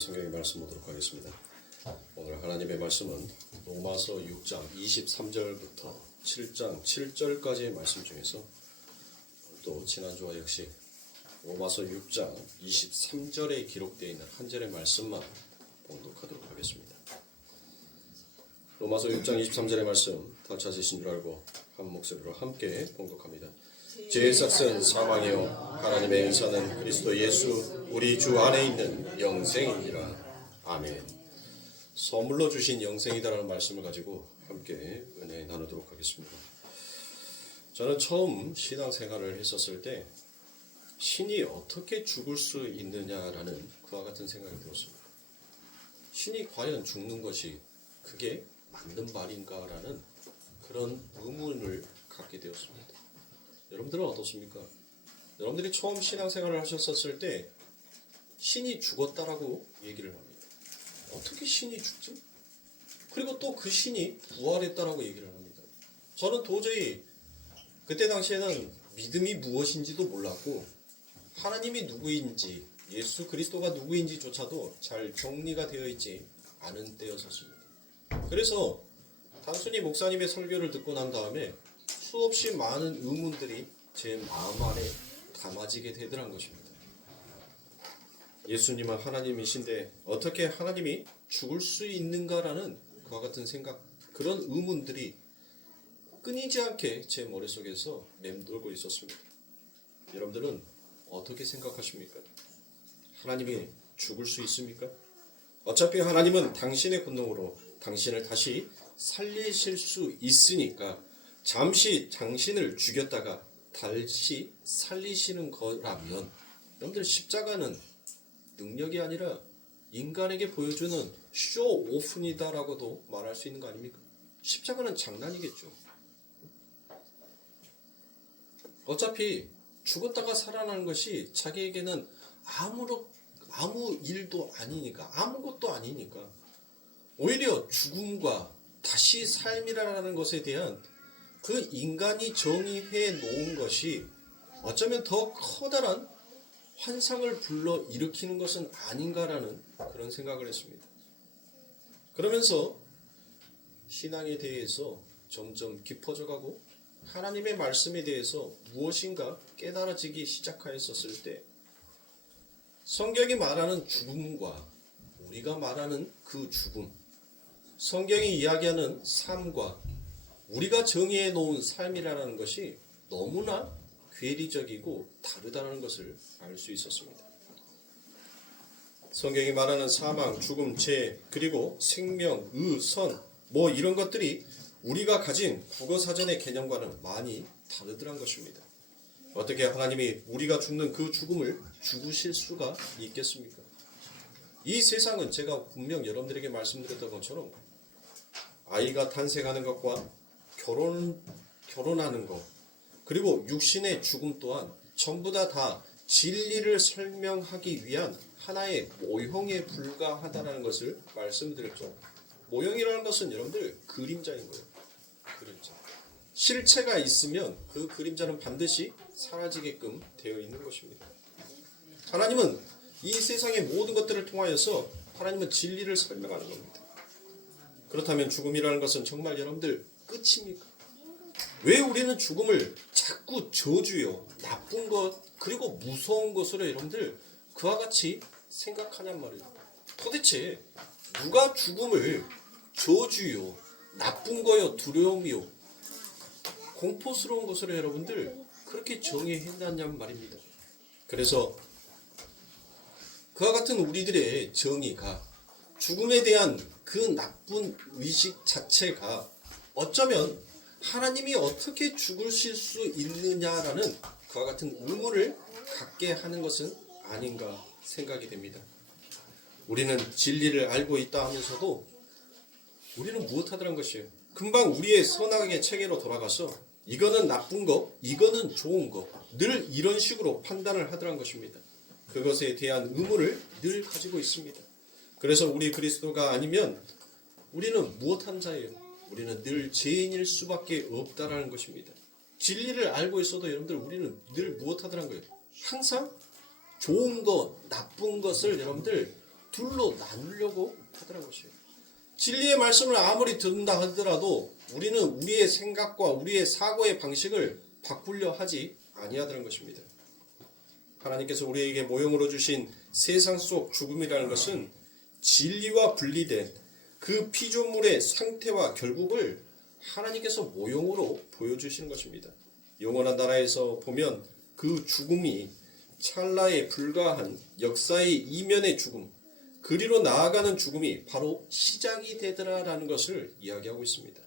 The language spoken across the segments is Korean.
성경의 말씀 보도록 하겠습니다. 오늘 하나님의 말씀은 로마서 6장 23절부터 7장 7절까지의 말씀 중에서 또 지난주와 역시 로마서 6장 23절에 기록되어 있는 한 절의 말씀만 봉독하도록 하겠습니다. 로마서 6장 23절의 말씀 다 찾으신 줄 알고 한 목소리로 함께 봉독합니다. 죄의 삭은 사망이요 하나님의 은사는 그리스도 예수 우리 주 안에 있는 영생이니라. 아멘. 선물로 주신 영생이다라는 말씀을 가지고 함께 은혜 나누도록 하겠습니다. 저는 처음 신앙생활을 했었을 때 신이 어떻게 죽을 수 있느냐라는 그와 같은 생각이 들었습니다. 신이 과연 죽는 것이 그게 맞는 말인가라는 그런 의문을 갖게 되었습니다. 여러분들은 어떻습니까? 여러분들이 처음 신앙생활을 하셨었을 때 신이 죽었다라고 얘기를 합니다. 어떻게 신이 죽지? 그리고 또 그 신이 부활했다라고 얘기를 합니다. 저는 도저히 그때 당시에는 믿음이 무엇인지도 몰랐고 하나님이 누구인지 예수 그리스도가 누구인지조차도 잘 정리가 되어 있지 않은 때였었습니다. 그래서 단순히 목사님의 설교를 듣고 난 다음에 수없이 많은 의문들이 제 마음 안에 담아지게 되더란 것입니다. 예수님은 하나님이신데 어떻게 하나님이 죽을 수 있는가라는 그와 같은 생각, 그런 의문들이 끊이지 않게 제 머릿속에서 맴돌고 있었습니다. 여러분들은 어떻게 생각하십니까? 하나님이 죽을 수 있습니까? 어차피 하나님은 당신의 권능으로 당신을 다시 살리실 수 있으니까 잠시 당신을 죽였다가 다시 살리시는 거라면 여러분들 십자가는 능력이 아니라 인간에게 보여주는 쇼오프니다라고도 말할 수 있는 거 아닙니까? 십자가는 장난이겠죠. 어차피 죽었다가 살아나는 것이 자기에게는 아무 일도 아니니까, 아무것도 아니니까 오히려 죽음과 다시 삶이라는 것에 대한 그 인간이 정의해 놓은 것이 어쩌면 더 커다란 환상을 불러 일으키는 것은 아닌가라는 그런 생각을 했습니다. 그러면서 신앙에 대해서 점점 깊어져 가고 하나님의 말씀에 대해서 무엇인가 깨달아지기 시작하였었을 때 성경이 말하는 죽음과 우리가 말하는 그 죽음, 성경이 이야기하는 삶과 우리가 정의해 놓은 삶이라는 것이 너무나 괴리적이고 다르다는 것을 알 수 있었습니다. 성경이 말하는 사망, 죽음, 죄, 그리고 생명, 의, 선, 이런 것들이 우리가 가진 국어사전의 개념과는 많이 다르더란 것입니다. 어떻게 하나님이 우리가 죽는 그 죽음을 죽으실 수가 있겠습니까? 이 세상은 제가 분명 여러분들에게 말씀드렸던 것처럼 아이가 탄생하는 것과 결혼하는 것, 그리고 육신의 죽음 또한 전부 다 진리를 설명하기 위한 하나의 모형에 불과하다는 것을 말씀드렸죠. 모형이라는 것은 여러분들 그림자인 거예요. 그림자. 실체가 있으면 그 그림자는 반드시 사라지게끔 되어 있는 것입니다. 하나님은 이 세상의 모든 것들을 통하여서 하나님은 진리를 설명하는 겁니다. 그렇다면 죽음이라는 것은 정말 여러분들 끝입니까? 왜 우리는 죽음을 자꾸 저주요, 나쁜 것, 그리고 무서운 것으로 여러분들 그와 같이 생각하냔 말이에요. 도대체 누가 죽음을 저주요, 나쁜 거요, 두려움이요, 공포스러운 것으로 여러분들 그렇게 정의해놨냔 말입니다. 그래서 그와 같은 우리들의 정의가 죽음에 대한 그 나쁜 의식 자체가 어쩌면 하나님이 어떻게 죽으실 수 있느냐라는 그와 같은 의문을 갖게 하는 것은 아닌가 생각이 됩니다. 우리는 진리를 알고 있다 하면서도 우리는 무엇하더란 것이에요. 금방 우리의 선악의 체계로 돌아가서 이거는 나쁜 거, 이거는 좋은 거, 늘 이런 식으로 판단을 하더란 것입니다. 그것에 대한 의문을 늘 가지고 있습니다. 그래서 우리 그리스도가 아니면 우리는 무엇한 자예요? 우리는 늘 죄인일 수밖에 없다라는 것입니다. 진리를 알고 있어도 여러분들 우리는 늘 무엇하더란 거예요? 항상 좋은 것, 나쁜 것을 여러분들 둘로 나누려고 하더라는 것이에요. 진리의 말씀을 아무리 듣는다 하더라도 우리는 우리의 생각과 우리의 사고의 방식을 바꾸려 하지 아니하더라는 것입니다. 하나님께서 우리에게 모형으로 주신 세상 속 죽음이라는 것은 진리와 분리된 그 피조물의 상태와 결국을 하나님께서 모형으로 보여주시는 것입니다. 영원한 나라에서 보면 그 죽음이 찰나에 불과한 역사의 이면의 죽음, 그리로 나아가는 죽음이 바로 시작이 되더라라는 것을 이야기하고 있습니다.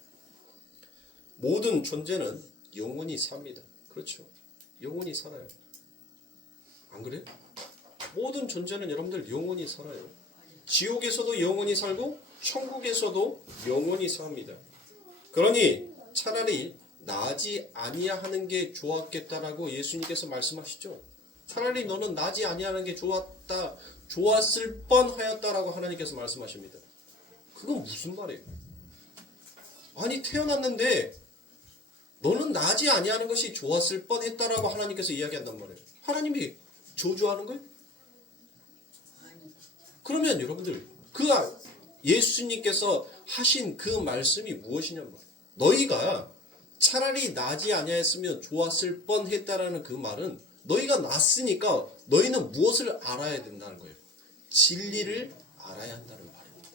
모든 존재는 영원히 삽니다. 그렇죠. 영원히 살아요. 안 그래요? 모든 존재는 여러분들 영원히 살아요. 지옥에서도 영원히 살고 천국에서도 영원히 삽니다. 그러니 차라리 나지 아니하는 게 좋았겠다라고 예수님께서 말씀하시죠. 차라리 너는 나지 아니하는 게 좋았을 뻔하였다라고 하나님께서 말씀하십니다. 그건 무슨 말이에요? 아니 태어났는데 너는 나지 아니하는 것이 좋았을 뻔했다라고 하나님께서 이야기한단 말이에요. 하나님이 저주하는 거예요? 그러면 여러분들 그 예수님께서 하신 그 말씀이 무엇이냔 말이에요. 너희가 차라리 나지 아니하였으면 좋았을 뻔했다라는 그 말은 너희가 났으니까 너희는 무엇을 알아야 된다는 거예요. 진리를 알아야 한다는 말입니다.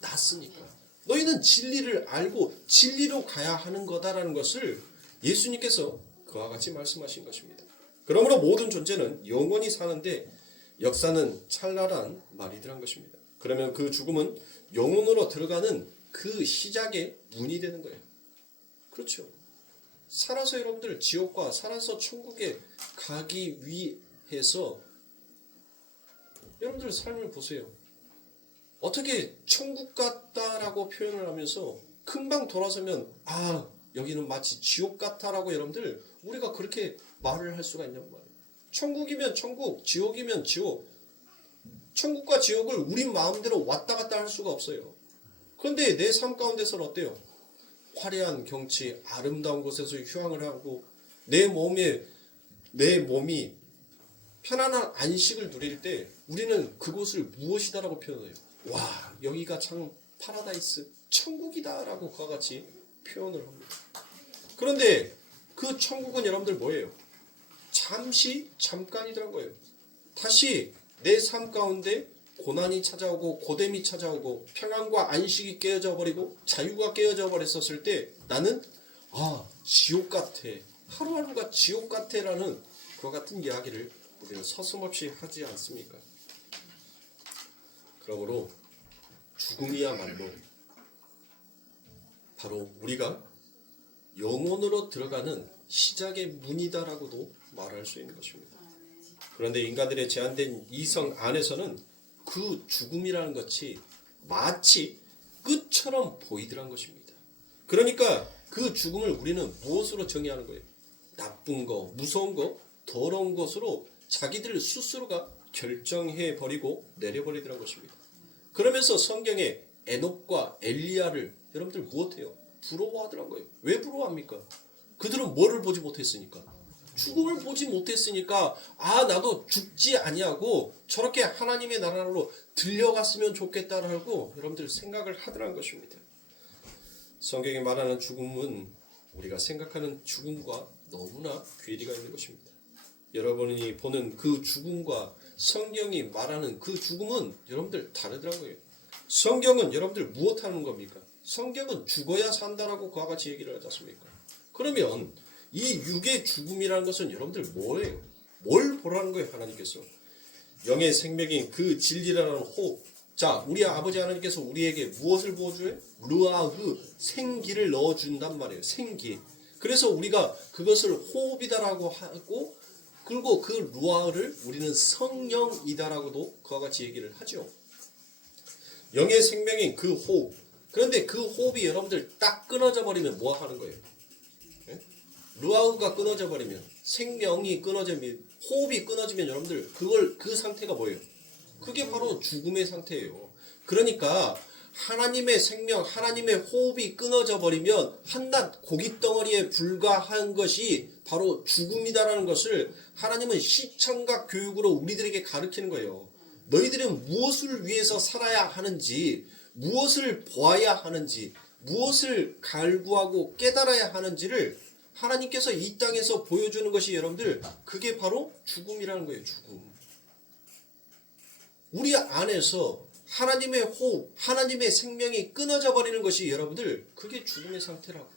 났으니까 너희는 진리를 알고 진리로 가야 하는 거다라는 것을 예수님께서 그와 같이 말씀하신 것입니다. 그러므로 모든 존재는 영원히 사는데 역사는 찰나란 말이더란 것입니다. 그러면 그 죽음은 영혼으로 들어가는 그 시작의 문이 되는 거예요. 그렇죠. 살아서 여러분들 지옥과 살아서 천국에 가기 위해서 여러분들 삶을 보세요. 어떻게 천국 같다라고 표현을 하면서 금방 돌아서면 여기는 마치 지옥 같다라고 여러분들 우리가 그렇게 말을 할 수가 있냔 말이에요. 천국이면 천국, 지옥이면 지옥. 천국과 지옥을 우리 마음대로 왔다 갔다 할 수가 없어요. 그런데 내 삶 가운데서는 어때요? 화려한 경치, 아름다운 곳에서 휴양을 하고 내 몸이 편안한 안식을 누릴 때 우리는 그곳을 무엇이다라고 표현해요. 와, 여기가 참 파라다이스, 천국이다라고 그와 같이 표현을 합니다. 그런데 그 천국은 여러분들 뭐예요? 잠깐이더란 거예요. 다시 내 삶 가운데 고난이 찾아오고 고됨이 찾아오고 평안과 안식이 깨어져 버리고 자유가 깨어져 버렸었을 때 나는 지옥 같아, 하루하루가 지옥 같아라는 그와 같은 이야기를 우리는 서슴없이 하지 않습니까? 그러므로 죽음이야말로 바로 우리가 영혼으로 들어가는 시작의 문이다라고도 말할 수 있는 것입니다. 그런데 인간들의 제한된 이성 안에서는 그 죽음이라는 것이 마치 끝처럼 보이더란 것입니다. 그러니까 그 죽음을 우리는 무엇으로 정의하는 거예요? 나쁜 거, 무서운 거, 더러운 것으로 자기들 스스로가 결정해버리고 내려버리더란 것입니다. 그러면서 성경에 에녹과 엘리야를 여러분들 무엇해요? 부러워하더란 거예요. 왜 부러워합니까? 그들은 뭐를 보지 못했으니까? 죽음을 보지 못했으니까 나도 죽지 아니하고 저렇게 하나님의 나라로 들려갔으면 좋겠다라고 여러분들 생각을 하더란 것입니다. 성경이 말하는 죽음은 우리가 생각하는 죽음과 너무나 괴리가 있는 것입니다. 여러분이 보는 그 죽음과 성경이 말하는 그 죽음은 여러분들 다르더라고요. 성경은 여러분들 무엇하는 겁니까? 성경은 죽어야 산다라고 그와 같이 얘기를 하지 않습니까? 그러면 이 육의 죽음이라는 것은 여러분들 뭐예요? 뭘 보라는 거예요, 하나님께서? 영의 생명인 그 진리라는 호흡. 자, 우리 아버지 하나님께서 우리에게 무엇을 부어줘요? 르아흐, 생기를 넣어준단 말이에요. 생기. 그래서 우리가 그것을 호흡이다라고 하고, 그리고 그 루아흐를 우리는 성령이다라고도 그와 같이 얘기를 하죠. 영의 생명인 그 호흡. 그런데 그 호흡이 여러분들 딱 끊어져 버리면 뭐 하는 거예요? 루아흐가 끊어져 버리면, 생명이 끊어지면, 호흡이 끊어지면 여러분들 그 상태가 뭐예요? 그게 바로 죽음의 상태예요. 그러니까 하나님의 생명, 하나님의 호흡이 끊어져 버리면 한낱 고깃덩어리에 불과한 것이 바로 죽음이다라는 것을 하나님은 시청각 교육으로 우리들에게 가르치는 거예요. 너희들은 무엇을 위해서 살아야 하는지, 무엇을 보아야 하는지, 무엇을 갈구하고 깨달아야 하는지를 하나님께서 이 땅에서 보여주는 것이 여러분들, 그게 바로 죽음이라는 거예요. 죽음. 우리 안에서 하나님의 호흡, 하나님의 생명이 끊어져 버리는 것이 여러분들, 그게 죽음의 상태라고요.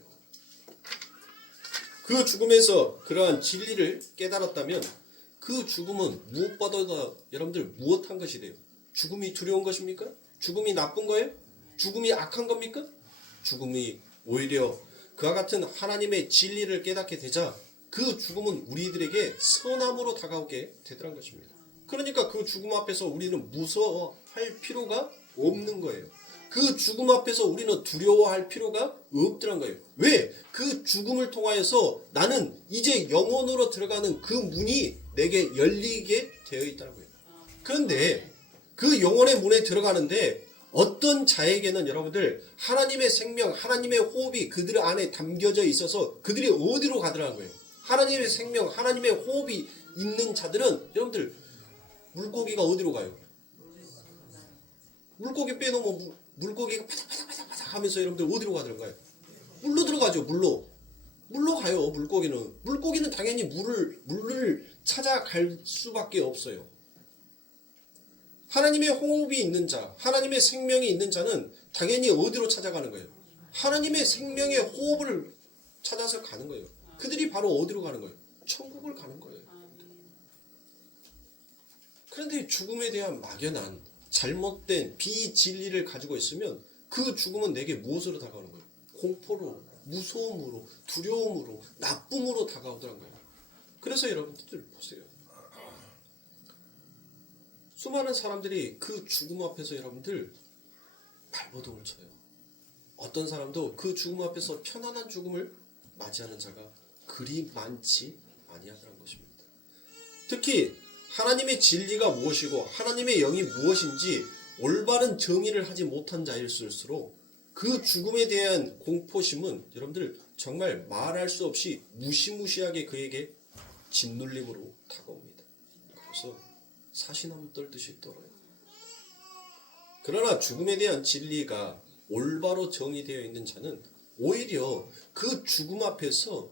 그 죽음에서 그러한 진리를 깨달았다면 그 죽음은 무엇보다도 여러분들 무엇한 것이 돼요? 죽음이 두려운 것입니까? 죽음이 나쁜 거예요? 죽음이 악한 겁니까? 죽음이 오히려 그와 같은 하나님의 진리를 깨닫게 되자 그 죽음은 우리들에게 선함으로 다가오게 되더란 것입니다. 그러니까 그 죽음 앞에서 우리는 무서워할 필요가 없는 거예요. 그 죽음 앞에서 우리는 두려워할 필요가 없더란 거예요. 왜? 그 죽음을 통하여서 나는 이제 영혼으로 들어가는 그 문이 내게 열리게 되어 있다는 거예요. 그런데 그 영혼의 문에 들어가는데 어떤 자에게는 여러분들 하나님의 생명, 하나님의 호흡이 그들 안에 담겨져 있어서 그들이 어디로 가더라는 거예요. 하나님의 생명, 하나님의 호흡이 있는 자들은 여러분들 물고기가 어디로 가요? 물고기 빼놓으면 물고기가 바삭바삭바삭 하면서 여러분들 어디로 가더런가요? 물로 들어가죠. 물로 가요. 물고기는 당연히 물을 찾아갈 수밖에 없어요. 하나님의 호흡이 있는 자, 하나님의 생명이 있는 자는 당연히 어디로 찾아가는 거예요? 하나님의 생명의 호흡을 찾아서 가는 거예요. 그들이 바로 어디로 가는 거예요? 천국을 가는 거예요. 그런데 죽음에 대한 막연한 잘못된 비진리를 가지고 있으면 그 죽음은 내게 무엇으로 다가오는 거예요? 공포로, 무서움으로, 두려움으로, 나쁨으로 다가오더란 거예요. 그래서 여러분들 보세요. 수많은 사람들이 그 죽음 앞에서 여러분들 발버둥을 쳐요. 어떤 사람도 그 죽음 앞에서 편안한 죽음을 맞이하는 자가 그리 많지 아니하다는 것입니다. 특히 하나님의 진리가 무엇이고 하나님의 영이 무엇인지 올바른 정의를 하지 못한 자일수록 그 죽음에 대한 공포심은 여러분들 정말 말할 수 없이 무시무시하게 그에게 짓눌림으로 다가옵니다. 그래서 사시나무 떨듯이 떨어요. 그러나 죽음에 대한 진리가 올바로 정의되어 있는 자는 오히려 그 죽음 앞에서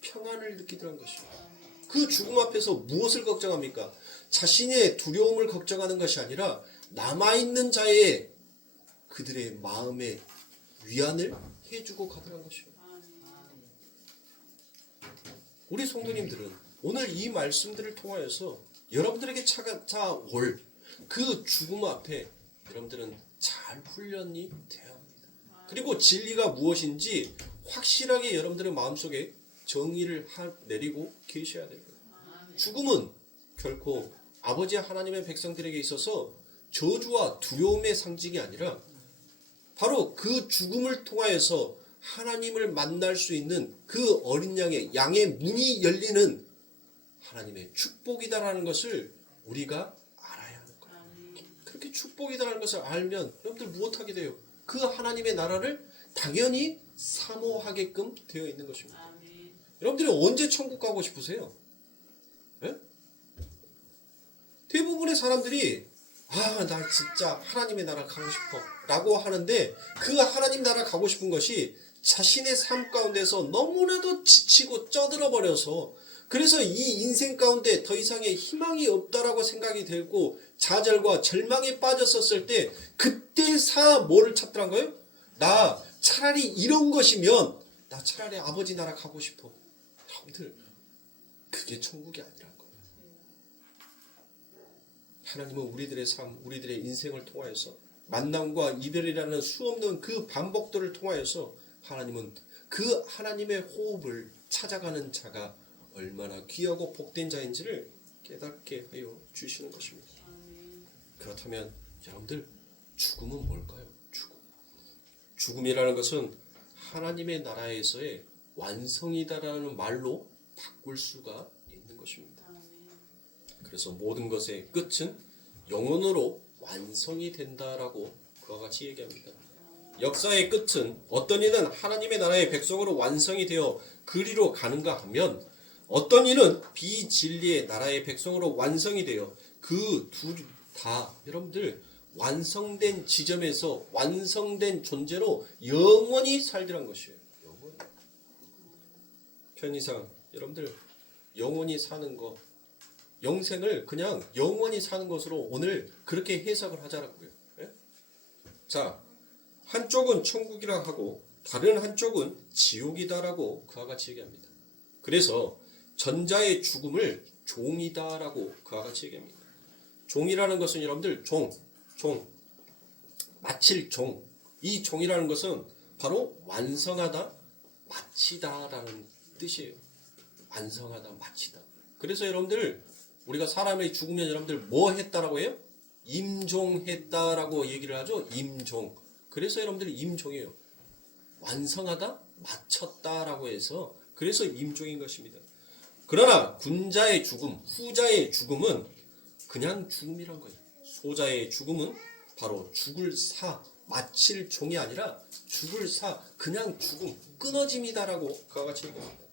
평안을 느끼더란 것입니다. 그 죽음 앞에서 무엇을 걱정합니까? 자신의 두려움을 걱정하는 것이 아니라 남아있는 자의 그들의 마음의 위안을 해주고 가더란 것입니다. 우리 성도님들은 오늘 이 말씀들을 통하여서 여러분들에게 찾아올 그 죽음 앞에 여러분들은 잘 훈련이 되어야 합니다. 그리고 진리가 무엇인지 확실하게 여러분들의 마음속에 정의를 내리고 계셔야 됩니다. 죽음은 결코 아버지 하나님의 백성들에게 있어서 저주와 두려움의 상징이 아니라 바로 그 죽음을 통하여서 하나님을 만날 수 있는 그 어린 양의 문이 열리는 하나님의 축복이다라는 것을 우리가 알아야 하는 거예요. 그렇게 축복이다라는 것을 알면 여러분들 무엇하게 돼요? 그 하나님의 나라를 당연히 사모하게끔 되어 있는 것입니다. 여러분들이 언제 천국 가고 싶으세요? 네? 대부분의 사람들이 나 진짜 하나님의 나라 가고 싶어 라고 하는데 그 하나님 나라 가고 싶은 것이 자신의 삶 가운데서 너무나도 지치고 쩌들어 버려서 그래서 이 인생 가운데 더 이상의 희망이 없다라고 생각이 들고 좌절과 절망에 빠졌었을 때 그때 뭐를 찾더란 거예요? 나 차라리 이런 것이면 나 차라리 아버지 나라 가고 싶어. 여러분들 그게 천국이 아니란 거예요. 하나님은 우리들의 삶, 우리들의 인생을 통하여서 만남과 이별이라는 수없는 그 반복들을 통하여서 하나님은 그 하나님의 호흡을 찾아가는 자가 얼마나 귀하고 복된 자인지를 깨닫게 하여 주시는 것입니다. 그렇다면 여러분들 죽음은 뭘까요? 죽음이라는 것은 하나님의 나라에서의 완성이다라는 말로 바꿀 수가 있는 것입니다. 그래서 모든 것의 끝은 영원으로 완성이 된다라고 그와 같이 얘기합니다. 역사의 끝은 어떤 이는 하나님의 나라의 백성으로 완성이 되어 그리로 가는가 하면 어떤 이는 비진리의 나라의 백성으로 완성이 되어 그 다 여러분들 완성된 지점에서 완성된 존재로 영원히 살리란 것이에요. 영원히. 편의상 여러분들 영원히 사는 거, 영생을 그냥 영원히 사는 것으로 오늘 그렇게 해석을 하자라고요. 예? 자, 한쪽은 천국이라 하고 다른 한쪽은 지옥이다라고 그와 같이 얘기합니다. 그래서 전자의 죽음을 종이다라고 그와 같이 얘기합니다. 종이라는 것은 여러분들 종, 마칠 종. 이 종이라는 것은 바로 완성하다, 마치다라는 뜻이에요. 완성하다, 마치다. 그래서 여러분들 우리가 사람이 죽으면 여러분들 뭐 했다라고 해요? 임종했다라고 얘기를 하죠. 임종. 그래서 여러분들이 임종이에요. 완성하다, 마쳤다라고 해서 그래서 임종인 것입니다. 그러나 군자의 죽음, 후자의 죽음은 그냥 죽음이란 거예요. 소자의 죽음은 바로 죽을 사, 마칠 종이 아니라 죽을 사, 그냥 죽음, 끊어짐이다라고 그와 같이 얘기합니다.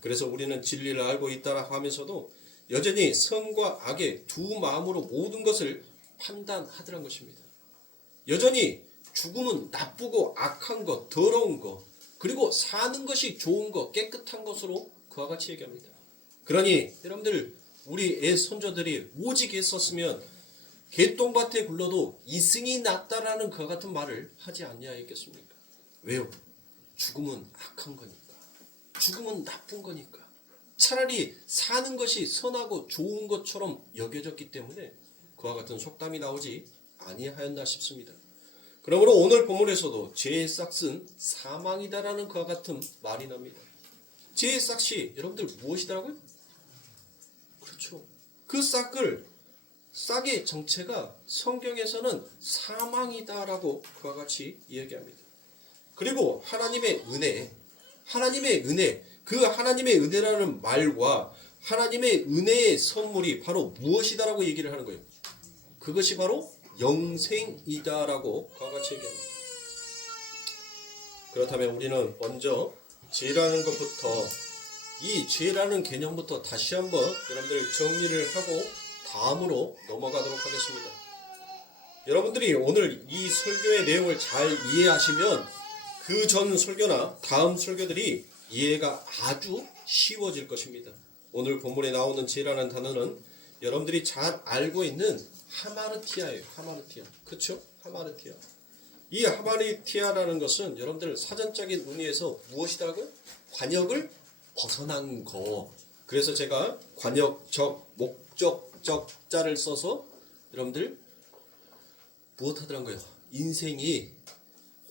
그래서 우리는 진리를 알고 있다라고 하면서도 여전히 선과 악의 두 마음으로 모든 것을 판단하더란 것입니다. 여전히 죽음은 나쁘고 악한 것, 더러운 것, 그리고 사는 것이 좋은 것, 깨끗한 것으로 그와 같이 얘기합니다. 그러니 여러분들 우리 애 손자들이 오직 했었으면 개똥밭에 굴러도 이승이 낫다라는 그와 같은 말을 하지 않냐겠습니까? 왜요? 죽음은 악한 거니까. 죽음은 나쁜 거니까. 차라리 사는 것이 선하고 좋은 것처럼 여겨졌기 때문에 그와 같은 속담이 나오지 아니하였나 싶습니다. 그러므로 오늘 본문에서도 죄의 싹은 사망이다라는 그와 같은 말이 납니다. 죄의 싹이 여러분들 무엇이더라고요? 그렇죠. 그 싹의 정체가 성경에서는 사망이다라고 그와 같이 이야기합니다. 그리고 하나님의 은혜, 그 하나님의 은혜라는 말과 하나님의 은혜의 선물이 바로 무엇이다라고 얘기를 하는 거예요. 그것이 바로 영생이다라고 그와 같이 얘기합니다. 그렇다면 우리는 먼저 죄라는 것부터, 이 죄라는 개념부터 다시 한번 여러분들 정리를 하고 다음으로 넘어가도록 하겠습니다. 여러분들이 오늘 이 설교의 내용을 잘 이해하시면 그 전 설교나 다음 설교들이 이해가 아주 쉬워질 것입니다. 오늘 본문에 나오는 죄라는 단어는 여러분들이 잘 알고 있는 하마르티아예요. 하마르티아. 그렇죠? 하마르티아. 이 하마르티아라는 것은 여러분들 사전적인 의미에서 무엇이다고요? 관역을 벗어난 거. 그래서 제가 관역적, 목적적 자를 써서 여러분들 무엇 하더란 거예요? 인생이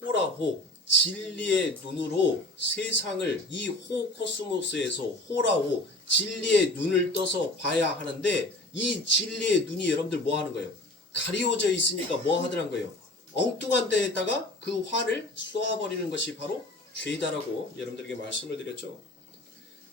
호라호, 진리의 눈으로 세상을 이 호코스모스에서 호라호, 진리의 눈을 떠서 봐야 하는데 이 진리의 눈이 여러분들 뭐 하는 거예요? 가리워져 있으니까 뭐 하더란 거예요? 엉뚱한 데에다가 그 화를 쏘아버리는 것이 바로 죄다라고 여러분들에게 말씀을 드렸죠.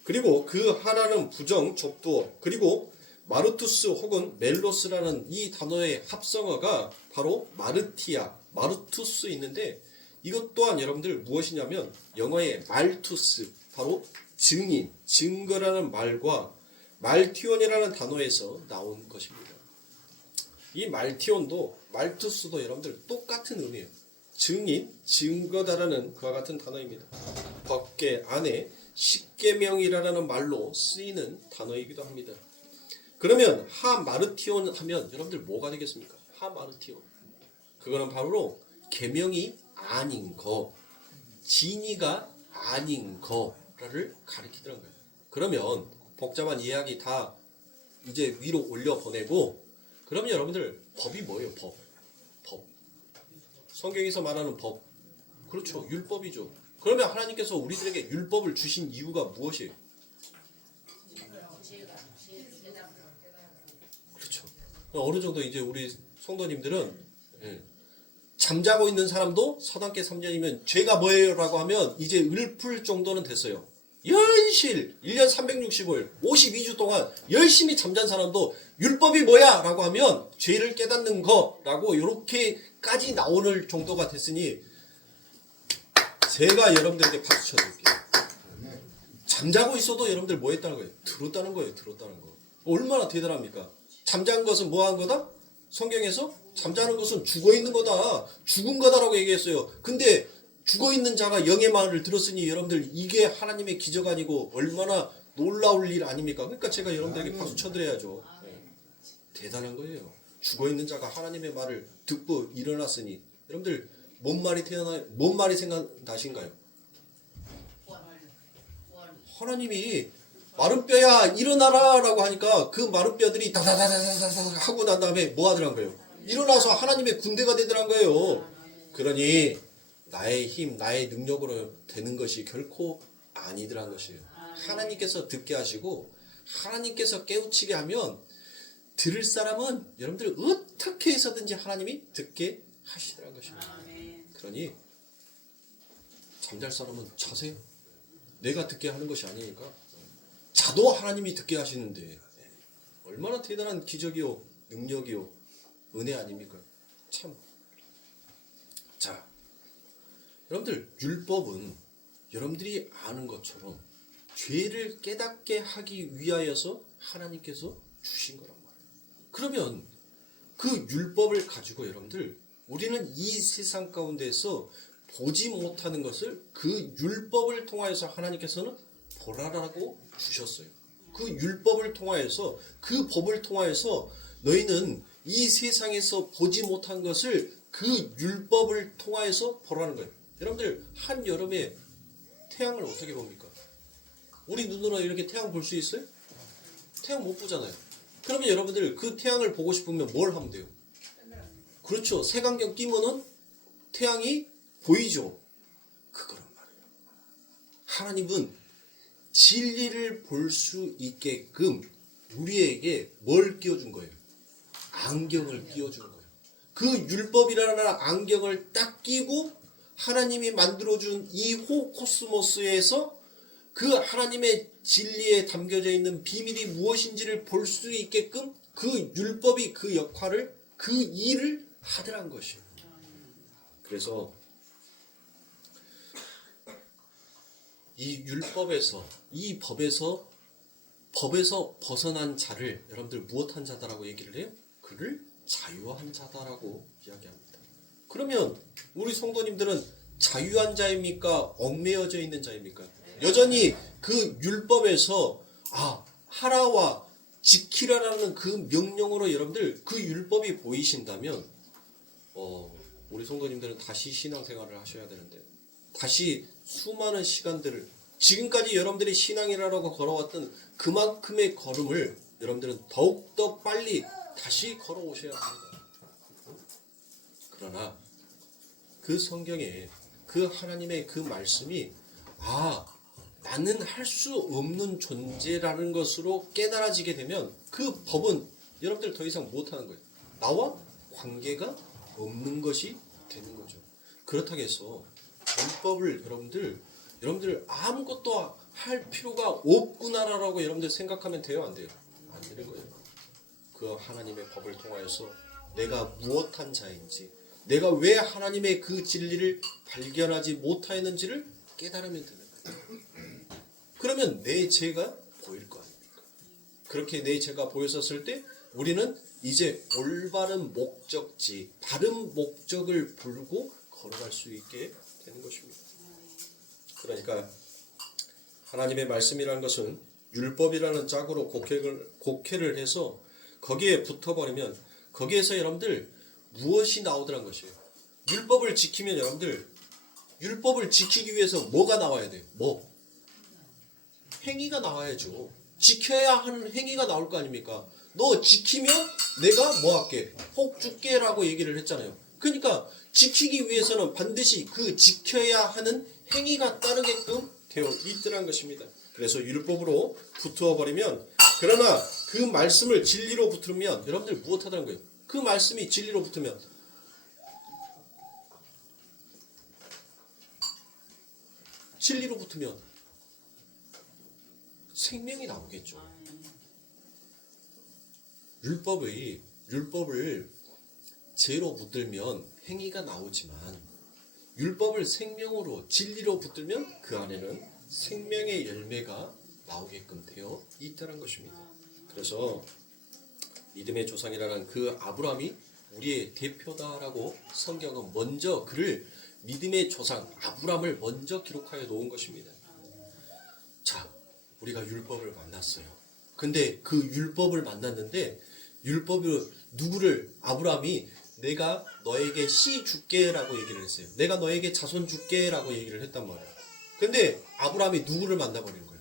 그리고 그 하나는 부정, 접두어, 그리고 마르투스 혹은 멜로스라는 이 단어의 합성어가 바로 마르티아, 마르투스 있는데 이것 또한 여러분들 무엇이냐면 영어의 말투스, 바로 증인, 증거라는 말과 말티온이라는 단어에서 나온 것입니다. 이 말티온도 말투스도 여러분들 똑같은 의미예요. 증인, 증거다라는 그와 같은 단어입니다. 법계 안에 십계명이라는 말로 쓰이는 단어이기도 합니다. 그러면 하마르티온 하면 여러분들 뭐가 되겠습니까? 하마르티온. 그거는 바로 계명이 아닌 거, 진리가 아닌 거를 가리키더란 거예요. 그러면 복잡한 이야기 다 이제 위로 올려 보내고, 그러면 여러분들 법이 뭐예요? 법. 성경에서 말하는 법. 그렇죠. 율법이죠. 그러면 하나님께서 우리들에게 율법을 주신 이유가 무엇이에요? 그렇죠. 어느 정도 이제 우리 성도님들은 잠자고 있는 사람도 서당계 3년이면 죄가 뭐예요? 라고 하면 이제 읊을 정도는 됐어요. 열실 1년 365일 52주 동안 열심히 잠잔 사람도 율법이 뭐야? 라고 하면 죄를 깨닫는 거라고 이렇게까지 나오는 정도가 됐으니 제가 여러분들에게 박수 쳐드릴게요. 잠자고 있어도 여러분들 뭐 했다는 거예요? 들었다는 거예요. 들었다는 거. 얼마나 대단합니까? 잠잔 것은 뭐 한 거다? 성경에서 잠자는 것은 죽어 있는 거다. 죽은 거다라고 얘기했어요. 근데 죽어 있는 자가 영의 말을 들었으니 여러분들 이게 하나님의 기적 아니고 얼마나 놀라울 일 아닙니까? 그러니까 제가 여러분들에게 박수 쳐드려야죠. 대단한 거예요. 죽어 있는 자가 하나님의 말을 듣고 일어났으니 여러분들 뭔 말이 생각나신가요? 하나님이 마른 뼈야 일어나라라고 하니까 그 마른 뼈들이 다다다다다다 하고 난 다음에 뭐 하더란 거예요? 일어나서 하나님의 군대가 되더란 거예요. 그러니 나의 힘, 나의 능력으로 되는 것이 결코 아니더란 것이에요. 하나님께서 듣게 하시고 하나님께서 깨우치게 하면 들을 사람은 여러분들 어떻게 해서든지 하나님이 듣게 하시더란 것입니다. 그러니 잠잘 사람은 자세요. 내가 듣게 하는 것이 아니니까. 자도 하나님이 듣게 하시는데 얼마나 대단한 기적이요 능력이요 은혜 아닙니까? 참. 자, 여러분들 율법은 여러분들이 아는 것처럼 죄를 깨닫게 하기 위하여서 하나님께서 주신 거란 말이에요. 그러면 그 율법을 가지고 여러분들 우리는 이 세상 가운데서 보지 못하는 것을 그 율법을 통하여서 하나님께서는 보라라고 주셨어요. 그 율법을 통하여서 그 법을 통하여서 너희는 이 세상에서 보지 못한 것을 그 율법을 통하여서 보라는 거예요. 여러분들 한여름에 태양을 어떻게 봅니까? 우리 눈으로 이렇게 태양 볼 수 있어요? 태양 못 보잖아요. 그러면 여러분들 그 태양을 보고 싶으면 뭘 하면 돼요? 그렇죠. 색안경 끼면은 태양이 보이죠. 그거란 말이에요. 하나님은 진리를 볼 수 있게끔 우리에게 뭘 끼워준 거예요? 안경을 끼워준 거예요. 그 율법이라는 안경을 딱 끼고 하나님이 만들어준 이 호코스모스에서 그 하나님의 진리에 담겨져 있는 비밀이 무엇인지를 볼 수 있게끔 그 율법이 그 역할을 그 일을 하더란 것이에요. 그래서 이 율법에서 이 법에서 벗어난 자를 여러분들 무엇한 자다라고 얘기를 해요? 그를 자유한 자다라고 이야기합니다. 그러면 우리 성도님들은 자유한 자입니까? 얽매여져 있는 자입니까? 여전히 그 율법에서 하라와 지키라라는 그 명령으로 여러분들 그 율법이 보이신다면 우리 성도님들은 다시 신앙생활을 하셔야 되는데 다시 수많은 시간들을 지금까지 여러분들이 신앙이라고 걸어왔던 그만큼의 걸음을 여러분들은 더욱더 빨리 다시 걸어오셔야 합니다. 그러나 그 성경에 그 하나님의 그 말씀이 나는 할 수 없는 존재라는 것으로 깨달아지게 되면 그 법은 여러분들 더 이상 못하는 거예요. 나와 관계가 없는 것이 되는 거죠. 그렇다고 해서 율법을 여러분들 아무것도 할 필요가 없구나라고 여러분들 생각하면 돼요, 안 돼요? 안 되는 거예요. 그 하나님의 법을 통하여서 내가 무엇한 자인지, 내가 왜 하나님의 그 진리를 발견하지 못하였는지를 깨달으면 되는 거예요. 그러면 내 죄가 보일 거 아닙니까? 그렇게 내 죄가 보였었을 때 우리는 이제 올바른 목적지, 바른 목적을 불고 걸어갈 수 있게 되는 것입니다. 그러니까 하나님의 말씀이라는 것은 율법이라는 짝으로 곡해를 해서 거기에 붙어버리면 거기에서 여러분들 무엇이 나오더란 것이에요. 율법을 지키면 여러분들 율법을 지키기 위해서 뭐가 나와야 돼요? 행위가 나와야죠. 지켜야 하는 행위가 나올 거 아닙니까? 너 지키면 내가 뭐 할게? 혹 줄게 라고 얘기를 했잖아요. 그러니까 지키기 위해서는 반드시 그 지켜야 하는 행위가 따르게끔 되어 있더란 것입니다. 그래서 율법으로 붙어 버리면 그러나 그 말씀을 진리로 붙으면 여러분들 무엇하다는 거예요? 그 말씀이 진리로 붙으면 생명이 나오겠죠. 율법을 죄로 붙들면 행위가 나오지만 율법을 생명으로 진리로 붙들면 그 안에는 생명의 열매가 나오게끔 되어 있다는 것입니다. 그래서 믿음의 조상이라는 그 아브라함이 우리의 대표다라고 성경은 먼저 그를 믿음의 조상 아브라함을 먼저 기록하여 놓은 것입니다. 자, 우리가 율법을 만났어요. 근데 그 율법을 만났는데 율법을 누구를 아브라함이 내가 너에게 씨 줄게라고 얘기를 했어요. 내가 너에게 자손 줄게라고 얘기를 했단 말이에요. 근데 아브라함이 누구를 만나버린 거예요?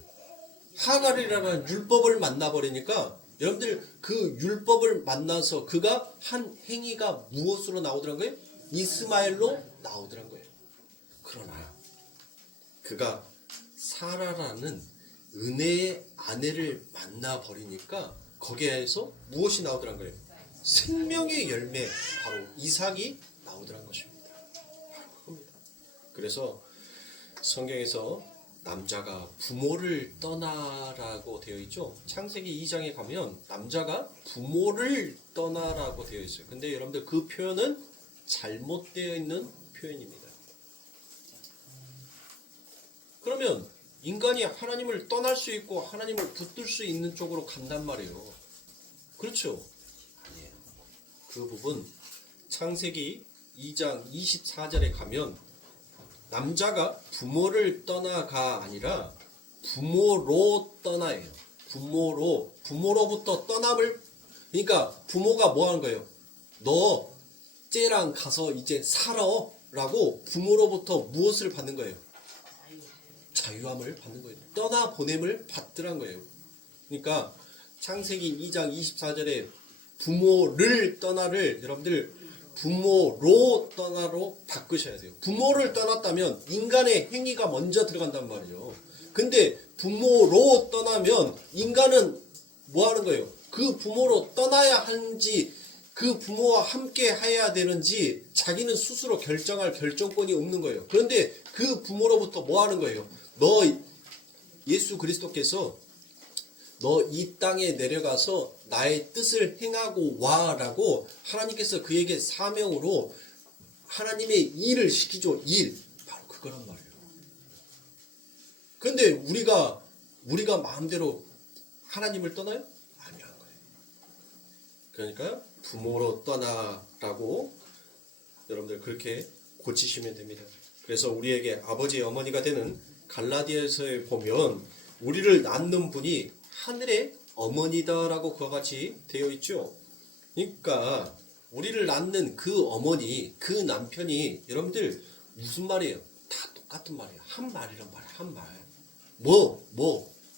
하갈이라는 율법을 만나버리니까 여러분들 그 율법을 만나서 그가 한 행위가 무엇으로 나오더란 거예요? 이스마엘로 나오더란 거예요. 그러나 그가 사라라는 은혜의 아내를 만나버리니까 거기에서 무엇이 나오더란 거예요? 생명의 열매, 바로 이삭이 나오더란 것입니다. 바로 그겁니다. 그래서 성경에서 남자가 부모를 떠나라고 되어 있죠. 창세기 2장에 가면 남자가 부모를 떠나라고 되어 있어요. 근데 여러분들 그 표현은 잘못되어 있는 표현입니다. 그러면 인간이 하나님을 떠날 수 있고 하나님을 붙들 수 있는 쪽으로 간단 말이에요. 그렇죠? 아니에요. 그 부분 창세기 2장 24절에 가면 남자가 부모를 떠나가 아니라 부모로 떠나예요. 부모로부터 떠남을, 그러니까 부모가 뭐 하는 거예요? 너 쟤랑 가서 이제 살아 라고 부모로부터 무엇을 받는 거예요? 자유함을 받는 거예요. 떠나 보냄을 받더란 거예요. 그러니까 창세기 2장 24절에 부모를 떠나를 여러분들 부모로 떠나로 바꾸셔야 돼요. 부모를 떠났다면 인간의 행위가 먼저 들어간단 말이에요. 근데 부모로 떠나면 인간은 뭐 하는 거예요? 그 부모로 떠나야 하는지 그 부모와 함께 해야 되는지 자기는 스스로 결정할 결정권이 없는 거예요. 그런데 그 부모로부터 뭐 하는 거예요? 너 예수 그리스도께서 너 이 땅에 내려가서 나의 뜻을 행하고 와라고 하나님께서 그에게 사명으로 하나님의 일을 시키죠. 일. 바로 그거란 말이에요. 그런데 우리가 마음대로 하나님을 떠나요? 아니란 거예요. 그러니까 부모로 떠나라고 여러분들 그렇게 고치시면 됩니다. 그래서 우리에게 아버지 어머니가 되는 갈라디아서에 보면 우리를 낳는 분이 하늘의 어머니다라고 그와 같이 되어 있죠. 그러니까 우리를 낳는 그 어머니, 그 남편이 여러분들 무슨 말이에요? 다 똑같은 말이에요. 한 말이란 말이에요. 한 말.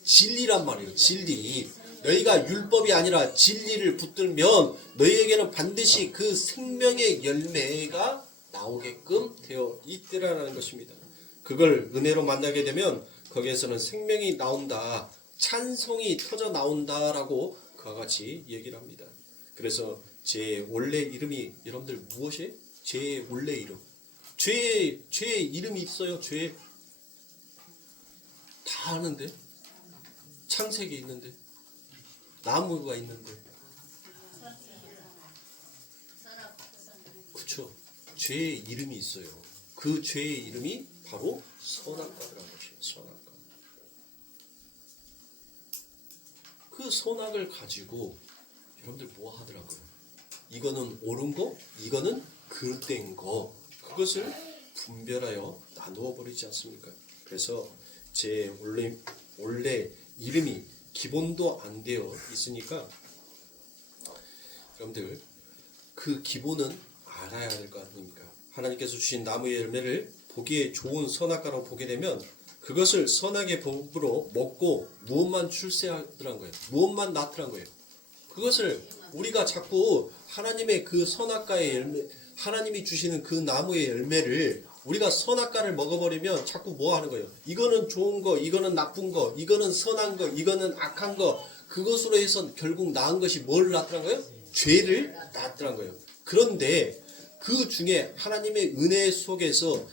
진리란 말이에요. 진리. 너희가 율법이 아니라 진리를 붙들면 너희에게는 반드시 그 생명의 열매가 나오게끔 되어 있더라라는 것입니다. 그걸 은혜로 만나게 되면 거기에서는 생명이 나온다. 찬송이 터져 나온다라고 그와 같이 얘기를 합니다. 그래서 제 원래 이름이 여러분들 무엇이에요? 제 원래 이름. 죄의 이름이 있어요. 죄 다 아는데. 창세기 있는데. 나무가 있는데. 그렇죠. 죄의 이름이 있어요. 그 죄의 이름이 바로 선악과라는 것이에요. 선악과. 그 선악을 가지고 여러분들 뭐 하더라고요? 이거는 옳은 거, 이거는 그릇된 거. 그것을 분별하여 나누어 버리지 않습니까? 그래서 제 원래 이름이 기본도 안 되어 있으니까 여러분들 그 기본은 알아야 될 거 아닙니까? 하나님께서 주신 나무의 열매를 보기에 좋은 선악과로 보게 되면 그것을 선악의 법으로 먹고 무엇만 출세하더란 거예요. 무엇만 낳더란 거예요. 그것을 우리가 자꾸 하나님의 그 선악과의 열매, 하나님이 주시는 그 나무의 열매를 우리가 선악과를 먹어버리면 자꾸 뭐 하는 거예요? 이거는 좋은 거, 이거는 나쁜 거, 이거는 선한 거, 이거는 악한 거. 그것으로 해서 결국 낳은 것이 뭘 낳더란 거예요? 죄를 낳더란 거예요. 그런데 그 중에 하나님의 은혜 속에서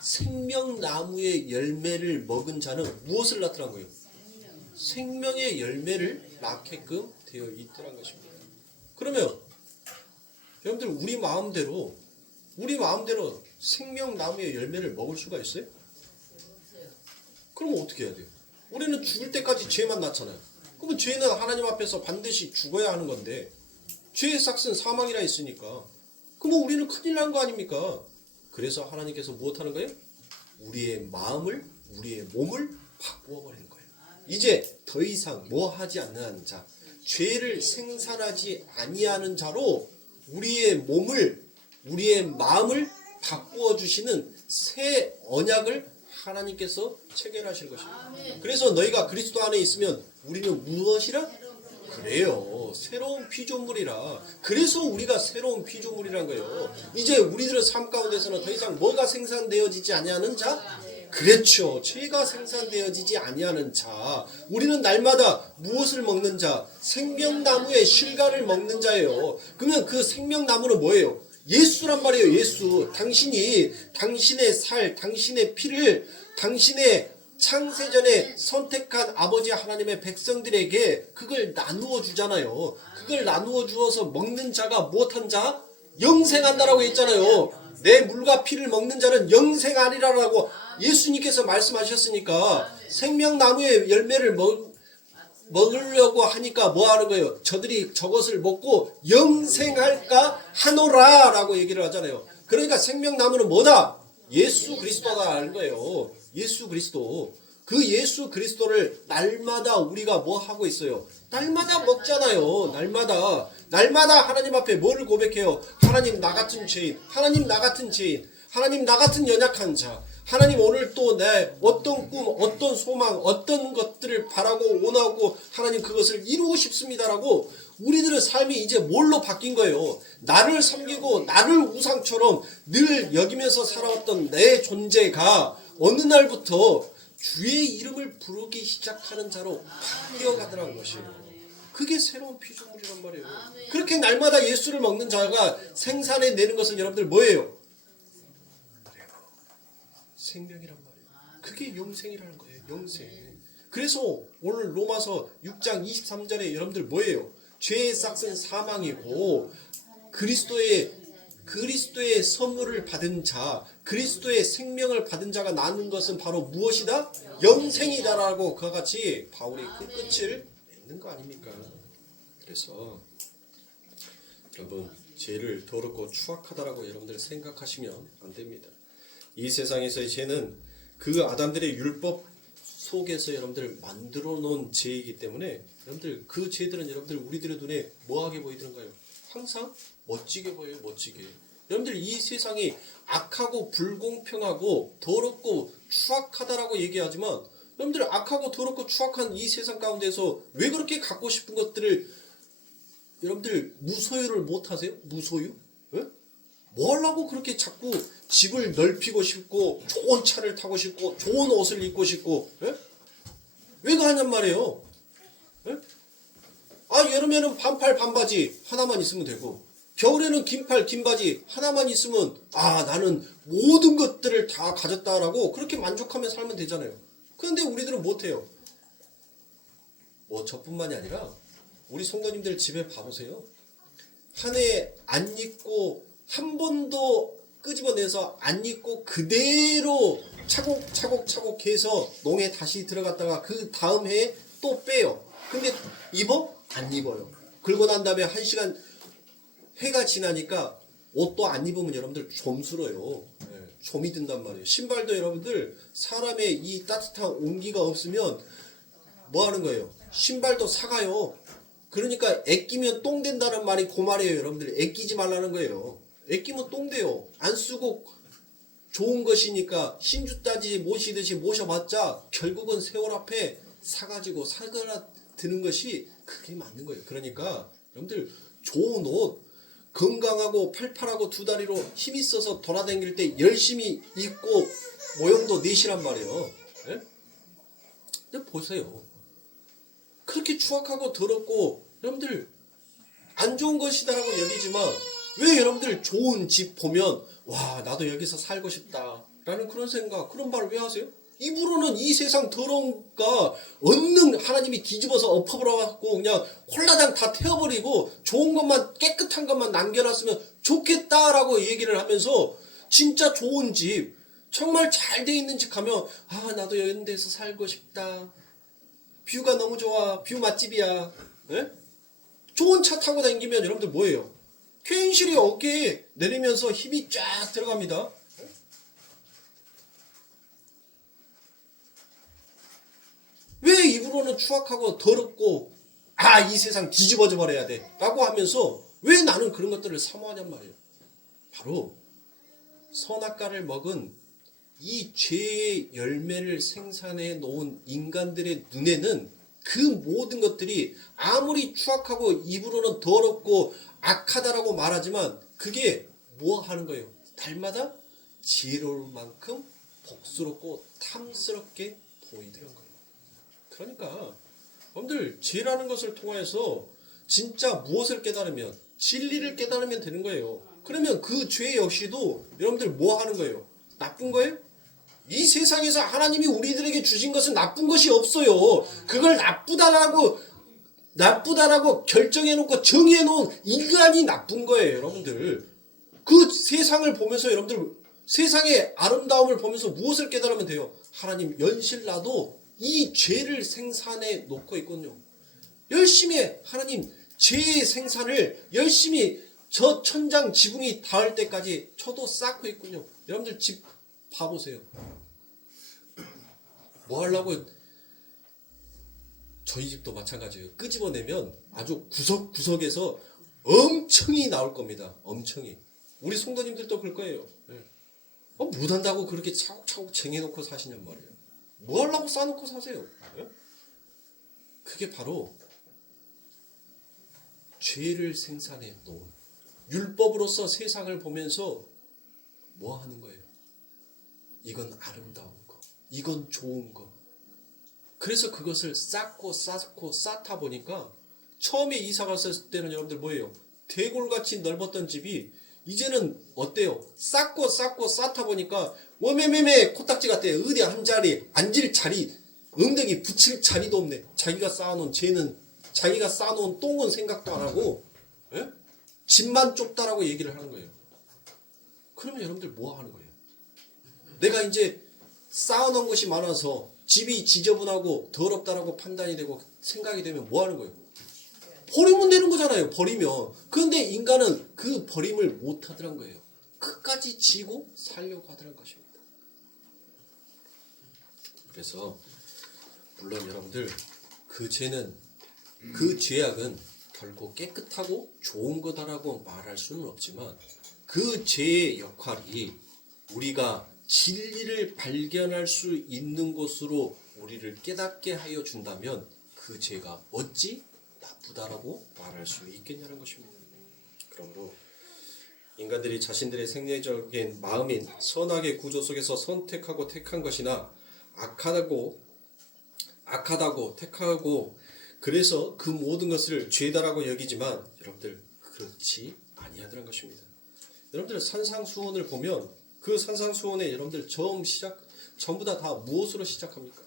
생명나무의 열매를 먹은 자는 무엇을 낳더란 거예요? 생명의 열매를 낳게끔 되어 있더란 것입니다. 그러면 여러분들 우리 마음대로 생명나무의 열매를 먹을 수가 있어요? 그럼 어떻게 해야 돼요? 우리는 죽을 때까지 죄만 낳잖아요. 그러면 죄는 하나님 앞에서 반드시 죽어야 하는 건데 죄의 삭은 사망이라 했으니까. 그럼 우리는 큰일 난 거 아닙니까? 그래서 하나님께서 무엇하는 거예요? 우리의 마음을, 우리의 몸을 바꾸어 버리는 거예요. 이제 더 이상 뭐 하지 않는 자, 죄를 생산하지 아니하는 자로 우리의 몸을, 우리의 마음을 바꾸어 주시는 새 언약을 하나님께서 체결하실 것입니다. 그래서 너희가 그리스도 안에 있으면 우리는 무엇이라? 그래요. 새로운 피조물이라. 그래서 우리가 새로운 피조물이란 거예요. 이제 우리들의 삶 가운데서는 더 이상 뭐가 생산되어지지 아니하는 자? 그렇죠. 죄가 생산되어지지 아니하는 자. 우리는 날마다 무엇을 먹는 자? 생명나무의 실과를 먹는 자예요. 그러면 그 생명나무는 뭐예요? 예수란 말이에요. 예수. 당신이 당신의 살, 당신의 피를 당신의 창세전에 선택한 아버지 하나님의 백성들에게 그걸 나누어 주잖아요. 그걸 나누어 주어서 먹는 자가 무엇한 자? 영생한다라고 했잖아요. 내 물과 피를 먹는 자는 영생하리라라고 예수님께서 말씀하셨으니까 생명나무의 열매를 먹으려고 하니까 뭐 하는 거예요? 저들이 저것을 먹고 영생할까 하노라라고 얘기를 하잖아요. 그러니까 생명나무는 뭐다? 예수 그리스도다라는 거예요. 예수 그리스도. 그 예수 그리스도를 날마다 우리가 뭐 하고 있어요? 날마다 먹잖아요. 날마다 하나님 앞에 뭐를 고백해요? 하나님 나 같은 죄인, 하나님 나 같은 죄인, 하나님 나 같은 연약한 자, 하나님 오늘 또 내 어떤 꿈, 어떤 소망, 어떤 것들을 바라고 원하고 하나님 그것을 이루고 싶습니다라고 우리들의 삶이 이제 뭘로 바뀐 거예요? 나를 섬기고 나를 우상처럼 늘 여기면서 살아왔던 내 존재가 어느 날부터 주의 이름을 부르기 시작하는 자로 바뀌어가더라는 것이에요. 그게 새로운 피조물이란 말이에요. 그렇게 날마다 예수를 먹는 자가 생산해내는 것은 여러분들 뭐예요? 생명이란 말이에요. 그게 영생이라는 거예요. 영생. 그래서 오늘 로마서 6장 23절에 여러분들 뭐예요? 죄의 삭은 사망이고 그리스도의 선물을 받은 자, 그리스도의 생명을 받은 자가 나눈 것은 바로 무엇이다? 영생이다라고 그와 같이 바울이 그 끝을 맺는 거 아닙니까? 그래서 여러분 죄를 더럽고 추악하다라고 여러분들 생각하시면 안 됩니다. 이 세상에서의 죄는 그 아담들의 율법 속에서 여러분들 만들어 놓은 죄이기 때문에 여러분들 그 죄들은 여러분들 우리들의 눈에 뭐하게 보이던가요? 항상 멋지게 보여요. 멋지게. 여러분들 이 세상이 악하고 불공평하고 더럽고 추악하다라고 얘기하지만 여러분들 악하고 더럽고 추악한 이 세상 가운데서 왜 그렇게 갖고 싶은 것들을 여러분들 무소유를 못하세요? 무소유? 예? 뭐 하려고 그렇게 자꾸 집을 넓히고 싶고 좋은 차를 타고 싶고 좋은 옷을 입고 싶고 예? 왜 그러냔 말이에요. 예? 여름에는 반팔 반바지 하나만 있으면 되고 겨울에는 긴팔 긴바지 하나만 있으면 나는 모든 것들을 다 가졌다라고 그렇게 만족하며 살면 되잖아요. 그런데 우리들은 못해요. 저뿐만이 아니라 우리 성도님들 집에 봐보세요. 한 해 안 입고 한 번도 끄집어내서 안 입고 그대로 차곡차곡 해서 농에 다시 들어갔다가 그 다음 해에 또 빼요. 근데 입어? 안 입어요. 그러고 난 다음에 1시간 해가 지나니까 옷도 안 입으면 여러분들 좀스러요. 좀이 든단 말이에요. 신발도 여러분들 사람의 이 따뜻한 온기가 없으면 뭐 하는 거예요? 신발도 사가요. 그러니까 애끼면 똥 된다는 말이 그 말이에요. 여러분들 애끼지 말라는 거예요. 애끼면 똥 돼요. 안 쓰고 좋은 것이니까 신주 따지 모시듯이 모셔봤자 결국은 세월 앞에 사가지고 사그라드는 것이 그게 맞는 거예요. 그러니까 여러분들 좋은 옷 건강하고 팔팔하고 두 다리로 힘 있어서 돌아다닐 때 열심히 입고 모형도 내시란 말이에요. 예? 근데 보세요. 그렇게 추악하고 더럽고 여러분들 안 좋은 것이다라고 여기지만 왜 여러분들 좋은 집 보면 와 나도 여기서 살고 싶다 라는 그런 생각 그런 말을 왜 하세요? 입으로는 이 세상 더러운가 얻는 하나님이 뒤집어서 엎어버려갖고 그냥 홀라당 다 태워버리고 좋은 것만 깨끗한 것만 남겨놨으면 좋겠다라고 얘기를 하면서 진짜 좋은 집 정말 잘 돼 있는 집 가면 나도 이런 데서 살고 싶다. 뷰가 너무 좋아. 뷰 맛집이야. 에? 좋은 차 타고 다니면 여러분들 뭐예요? 괜시리 어깨에 내리면서 힘이 쫙 들어갑니다. 왜 입으로는 추악하고 더럽고 이 세상 뒤집어져 버려야 돼 라고 하면서 왜 나는 그런 것들을 사모하냔 말이에요. 바로 선악과를 먹은 이 죄의 열매를 생산해 놓은 인간들의 눈에는 그 모든 것들이 아무리 추악하고 입으로는 더럽고 악하다라고 말하지만 그게 뭐 하는 거예요? 날마다 지혜로울 만큼 복스럽고 탐스럽게 보이더란 거예요. 그러니까 여러분들 죄라는 것을 통하여서 진짜 무엇을 깨달으면 진리를 깨달으면 되는 거예요. 그러면 그 죄 역시도 여러분들 뭐 하는 거예요? 나쁜 거예요? 이 세상에서 하나님이 우리들에게 주신 것은 나쁜 것이 없어요. 그걸 나쁘다라고 결정해놓고 정해놓은 인간이 나쁜 거예요, 여러분들. 그 세상을 보면서 여러분들 세상의 아름다움을 보면서 무엇을 깨달으면 돼요? 하나님 연실 나도 이 죄를 생산해 놓고 있군요. 열심히 하나님 죄의 생산을 열심히 저 천장 지붕이 닿을 때까지 저도 쌓고 있군요. 여러분들 집 봐보세요. 뭐 하려고 저희 집도 마찬가지예요. 끄집어내면 아주 구석구석에서 엄청이 나올 겁니다. 엄청이. 우리 성도님들도 그럴 거예요. 못한다고 그렇게 차곡차곡 쟁여놓고 사시냔 말이에요. 뭐 하려고 쌓아놓고 사세요? 그게 바로 죄를 생산해 놓은 율법으로서 세상을 보면서 뭐 하는 거예요? 이건 아름다운 거, 이건 좋은 거. 그래서 그것을 쌓고 쌓다 보니까 처음에 이사 갔을 때는 여러분들 뭐예요? 대골같이 넓었던 집이 이제는 어때요? 쌓고 쌓다 보니까 워매매매 코딱지 같대요. 어디 한 자리 앉을 자리, 엉덩이 붙일 자리도 없네. 자기가 쌓아놓은 죄는, 자기가 쌓아놓은 똥은 생각도 안 하고 집만 좁다라고 얘기를 하는 거예요. 그러면 여러분들 뭐 하는 거예요? 내가 이제 쌓아놓은 것이 많아서 집이 지저분하고 더럽다라고 판단이 되고 생각이 되면 뭐 하는 거예요? 버리면 되는 거잖아요. 버리면. 그런데 인간은 그 버림을 못 하더란 거예요. 끝까지 지고 살려고 하더란 것입니다. 그래서 물론 여러분들 그 죄는, 그 죄악은 결코 깨끗하고 좋은 거다라고 말할 수는 없지만 그 죄의 역할이 우리가 진리를 발견할 수 있는 곳으로 우리를 깨닫게 하여 준다면 그 죄가 어찌 나쁘다라고 말할 수 있겠냐는 것입니다. 그러므로 인간들이 자신들의 생리적인 마음인 선악의 구조 속에서 선택하고 택한 것이나 악하다고 택하고 그래서 그 모든 것을 죄다라고 여기지만 여러분들 그렇지 아니하더란 것입니다. 여러분들 산상수훈을 보면 그 산상수훈에 여러분들 전부 다 무엇으로 시작합니까?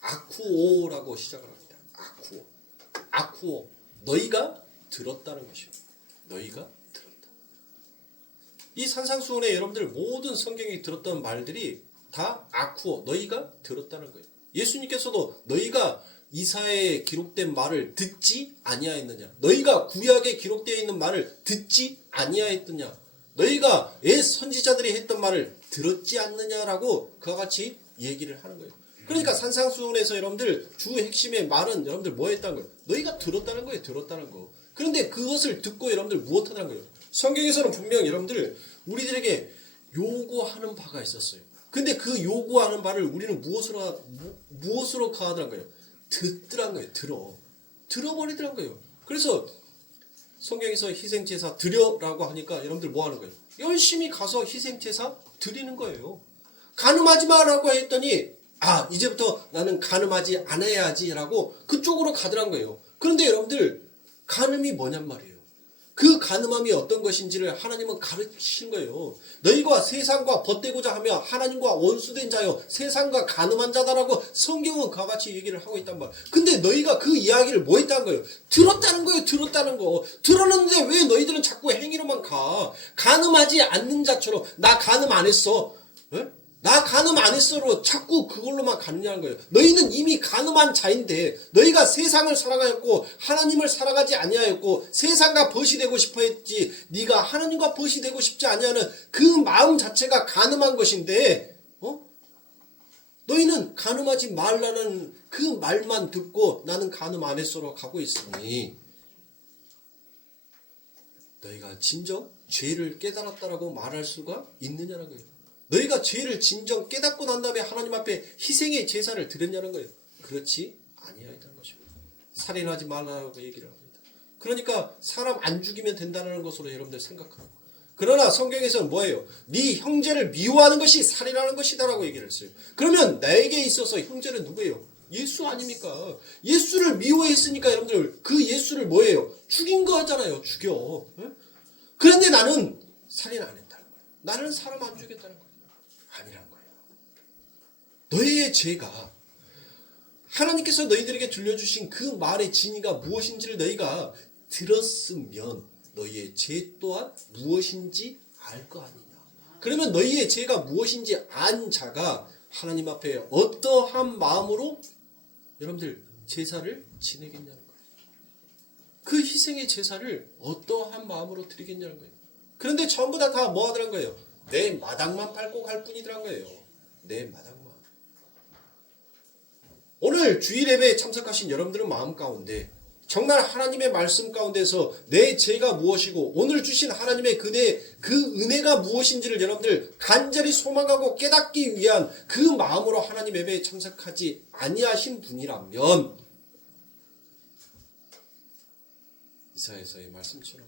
아쿠오라고 시작을 합니다. 아쿠오. 너희가 들었다는 것입니다. 너희가 들었다. 이 산상수훈에 여러분들 모든 성경이 들었던 말들이 다 아쿠오, 너희가 들었다는 거예요. 예수님께서도 너희가 이사야에 기록된 말을 듣지 아니하였느냐? 너희가 구약에 기록되어 있는 말을 듣지 아니하였느냐? 너희가 옛 선지자들이 했던 말을 들었지 않느냐라고 그와 같이 얘기를 하는 거예요. 그러니까 산상수훈에서 여러분들 주 핵심의 말은 여러분들 뭐 했다는 거예요? 너희가 들었다는 거예요. 들었다는 거. 그런데 그것을 듣고 여러분들 무엇하다는 거예요? 성경에서는 분명 여러분들 우리들에게 요구하는 바가 있었어요. 근데 그 요구하는 바를 우리는 무엇으로 가하더란 거예요? 듣더란 거예요. 들어버리더란 거예요. 그래서 성경에서 희생제사 드려라고 하니까 여러분들 뭐 하는 거예요? 열심히 가서 희생제사 드리는 거예요. 간음하지 마라고 했더니 이제부터 나는 간음하지 않아야지라고 그쪽으로 가더란 거예요. 그런데 여러분들 간음이 뭐냔 말이에요. 그 간음함이 어떤 것인지를 하나님은 가르치신 거예요. 너희가 세상과 벗대고자 하며 하나님과 원수된 자여 세상과 간음한 자다라고 성경은 그와 같이 얘기를 하고 있단 말이에요. 근데 너희가 그 이야기를 뭐 했다는 거예요? 들었다는 거예요. 들었다는 거. 들었는데 왜 너희들은 자꾸 행위로만 가? 간음하지 않는 자처럼 나 간음 안 했어. 나 간음 안 했어로 자꾸 그걸로만 가느냐는 거예요. 너희는 이미 간음한 자인데 너희가 세상을 사랑하였고 하나님을 사랑하지 아니하였고 세상과 벗이 되고 싶어 했지 네가 하나님과 벗이 되고 싶지 아니하는 그 마음 자체가 간음한 것인데 너희는 간음하지 말라는 그 말만 듣고 나는 간음 안 했어로 가고 있으니 너희가 진정 죄를 깨달았다라고 말할 수가 있느냐는 거예요. 너희가 죄를 진정 깨닫고 난 다음에 하나님 앞에 희생의 제사를 드렸냐는 거예요. 그렇지 아니하였다는 것입니다. 살인하지 말라고 얘기를 합니다. 그러니까 사람 안 죽이면 된다는 것으로 여러분들 생각하고, 그러나 성경에서는 뭐예요? 네 형제를 미워하는 것이 살인하는 것이다라고 얘기를 했어요. 그러면 나에게 있어서 형제는 누구예요? 예수 아닙니까? 예수를 미워했으니까 여러분들 그 예수를 뭐예요? 죽인 거 하잖아요. 죽여. 그런데 나는 살인 안 했다는 거예요. 나는 사람 안 죽였다는 거예요. 아니란 거예요. 너희의 죄가 하나님께서 너희들에게 들려주신 그 말의 진위가 무엇인지를 너희가 들었으면 너희의 죄 또한 무엇인지 알 거 아니냐. 그러면 너희의 죄가 무엇인지 안 자가 하나님 앞에 어떠한 마음으로 여러분들 제사를 지내겠냐는 거예요. 그 희생의 제사를 어떠한 마음으로 드리겠냐는 거예요. 그런데 전부 다 뭐 하더란 거예요? 내 마당만 밟고 갈 뿐이더란 거예요. 내 마당만. 오늘 주일 예배에 참석하신 여러분들의 마음 가운데 정말 하나님의 말씀 가운데서 내 죄가 무엇이고 오늘 주신 하나님의 그 은혜가 무엇인지를 여러분들 간절히 소망하고 깨닫기 위한 그 마음으로 하나님 예배에 참석하지 아니하신 분이라면 이사야서의 말씀처럼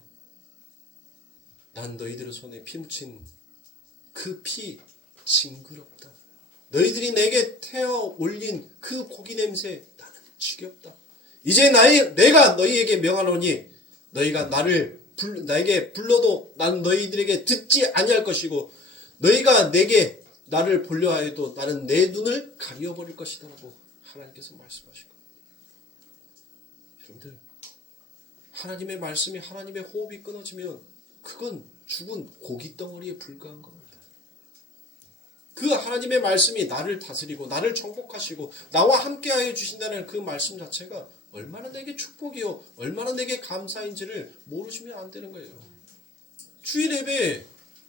난 너희들의 손에 피 묻힌 그 피 징그럽다. 너희들이 내게 태워 올린 그 고기 냄새 나는 지겹다. 이제 내가 너희에게 명하노니 너희가 나에게 불러도 나는 너희들에게 듣지 아니할 것이고 너희가 내게 나를 보려 하여도 나는 내 눈을 가려버릴 것이다 라고 하나님께서 말씀하신 겁니다. 여러분들 하나님의 말씀이 하나님의 호흡이 끊어지면 그건 죽은 고깃덩어리에 불과한 겁니다. 그 하나님의 말씀이 나를 다스리고 나를 정복하시고 나와 함께하여 주신다는 그 말씀 자체가 얼마나 내게 축복이요 얼마나 내게 감사인지를 모르시면 안 되는 거예요. 주일 예배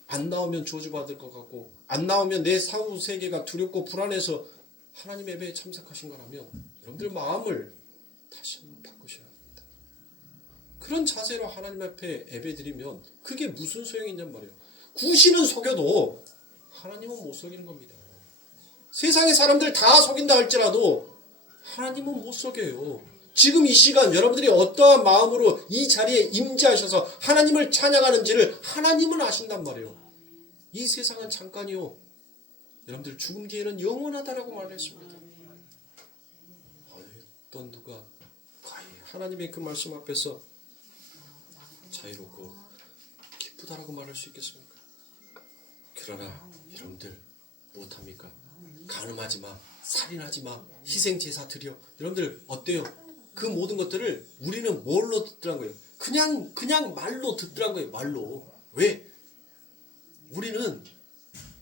안 나오면 저주받을 것 같고 안 나오면 내 사후 세계가 두렵고 불안해서 하나님 예배에 참석하신 거라면 여러분들 마음을 다시 한번 바꾸셔야 합니다. 그런 자세로 하나님 앞에 예배 드리면 그게 무슨 소용이 있냔 말이에요. 구신은 속여도 하나님은 못 속이는 겁니다. 세상의 사람들 다 속인다 할지라도 하나님은 못 속여요. 지금 이 시간 여러분들이 어떠한 마음으로 이 자리에 임재하셔서 하나님을 찬양하는지를 하나님은 아신단 말이에요. 이 세상은 잠깐이요. 여러분들 죽음 뒤에는 영원하다라고 말했습니다. 어떤 누가 과연 하나님의 그 말씀 앞에서 자유롭고 기쁘다라고 말할 수 있겠습니까? 그러나 여러분들 못합니까? 간음하지 마, 살인하지 마, 희생제사 드려. 여러분들 어때요? 그 모든 것들을 우리는 뭘로 듣더란 거예요? 그냥 말로 듣더란 거예요. 말로. 왜? 우리는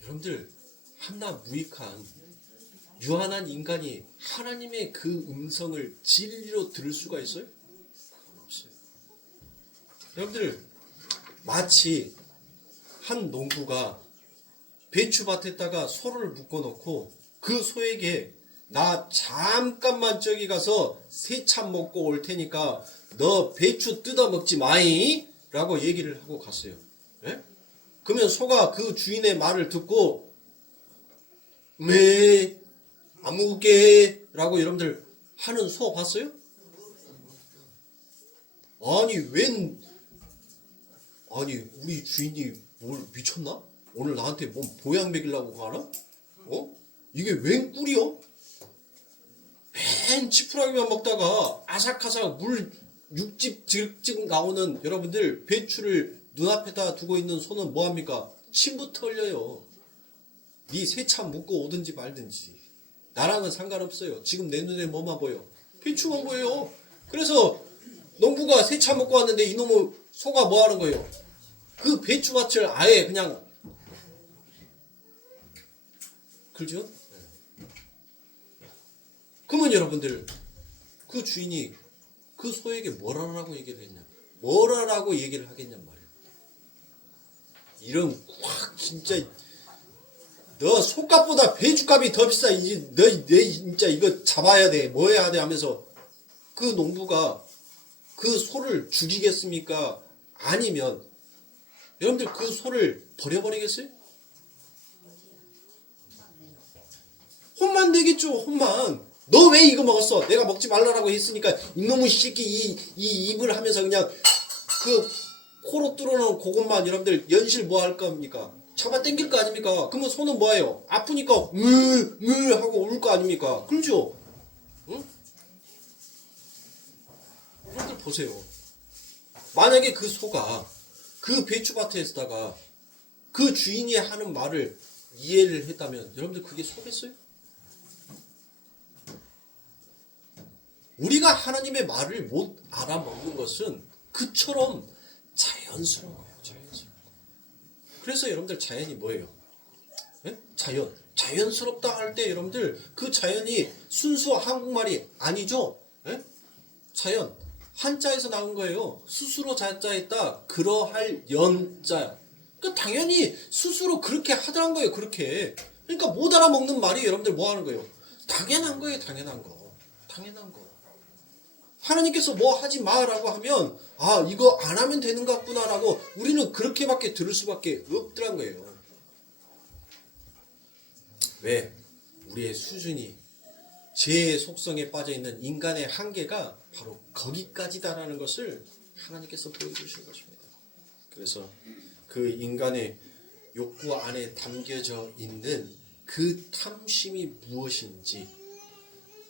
여러분들 한낱 무익한 유한한 인간이 하나님의 그 음성을 진리로 들을 수가 있어요? 그건 없어요. 여러분들 마치 한 농부가 배추밭에다가 소를 묶어놓고 그 소에게 나 잠깐만 저기 가서 새참 먹고 올 테니까 너 배추 뜯어 먹지 마이 라고 얘기를 하고 갔어요. 예? 그러면 소가 그 주인의 말을 듣고 안 먹을게 라고 여러분들 하는 소 봤어요? 아니 우리 주인이 뭘 미쳤나? 오늘 나한테 뭔 보양 먹이려고 가나? 이게 웬 꿀이요? 맨 지푸라기만 먹다가 아삭아삭 물 육즙 즉즉 나오는 여러분들 배추를 눈앞에다 두고 있는 소는 뭐합니까? 침부터 흘려요. 네 새참 묻고 오든지 말든지 나랑은 상관없어요. 지금 내 눈에 뭐만 보여? 배추만 보여요. 그래서 농부가 새참 먹고 왔는데 이놈의 소가 뭐 하는 거예요? 그 배추밭을 아예 그냥 그죠? 그러면 여러분들 그 주인이 그 소에게 뭐라고 얘기를 했냐? 뭐라고 얘기를 하겠냔 말이에요. 이런 확 진짜 너 소값보다 배추값이 더 비싸. 이제 내 진짜 이거 잡아야 돼. 뭐 해야 돼 하면서 그 농부가 그 소를 죽이겠습니까? 아니면 여러분들 그 소를 버려버리겠어요? 혼만 내겠죠. 혼만. 너 왜 이거 먹었어? 내가 먹지 말라고 했으니까 이놈의 새끼 이 입을 하면서 그냥 그 코로 뚫어놓은 그것만 여러분들 연실 뭐 할 겁니까? 잡아 당길 거 아닙니까? 그러면 소는 뭐예요? 아프니까 하고 울 거 아닙니까? 그렇죠? 응? 여러분들 보세요. 만약에 그 소가 그 배추밭에다가 그 주인이 하는 말을 이해를 했다면 여러분들 그게 소겠어요? 우리가 하나님의 말을 못 알아먹는 것은 그처럼 자연스러운 거예요. 자연스러운 거. 그래서 여러분들 자연이 뭐예요? 네? 자연스럽다 할 때 여러분들 그 자연이 순수 한국말이 아니죠? 네? 자연 한자에서 나온 거예요. 스스로 자자했다. 그러할 연자. 그러니까 당연히 스스로 그렇게 하더란 거예요. 그렇게. 그러니까 못 알아먹는 말이 여러분들 뭐 하는 거예요? 당연한 거예요. 당연한 거. 당연한 거. 하나님께서 뭐 하지 마라고 하면 아 이거 안 하면 되는 것 같구나라고 우리는 그렇게밖에 들을 수밖에 없더란 거예요. 왜? 우리의 수준이 죄의 속성에 빠져있는 인간의 한계가 바로 거기까지다라는 것을 하나님께서 보여주신 것입니다. 그래서 그 인간의 욕구 안에 담겨져 있는 그 탐심이 무엇인지